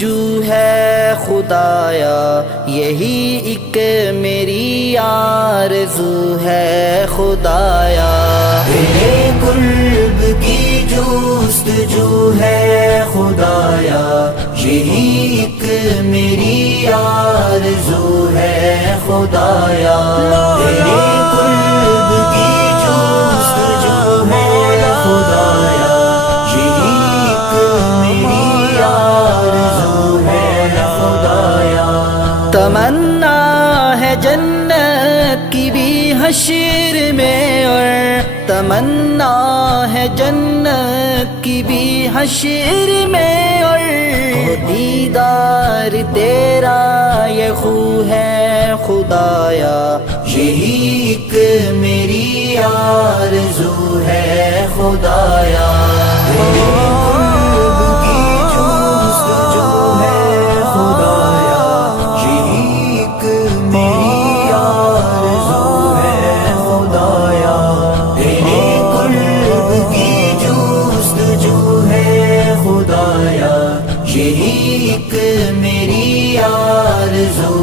جستجو ہے خدایا، یہی ایک میری آرزو ہے خدایا۔ تیرے قرب کی جستجو ہے خدایا، یہی ایک میری آرزو ہے خدایا۔ تیرے قرب کی جستجو ہے خدایا، یہی ایک میری آرزو ہے خدایا۔ تمنا ہے جنت کی بھی حشر میں، اور تمنا ہے جنت کی بھی حشر میں، اور دیدار تیرا یہ خو ہے خدایا، یہی ایک میری آرزو ہے خدایا۔ تیرے قرب کی جستجو ہے خدایا، یہی ایک میری آرزو ہے خدایا۔ تیرے قرب کی جستجو ہے خدایا، یہی ایک میری آرزو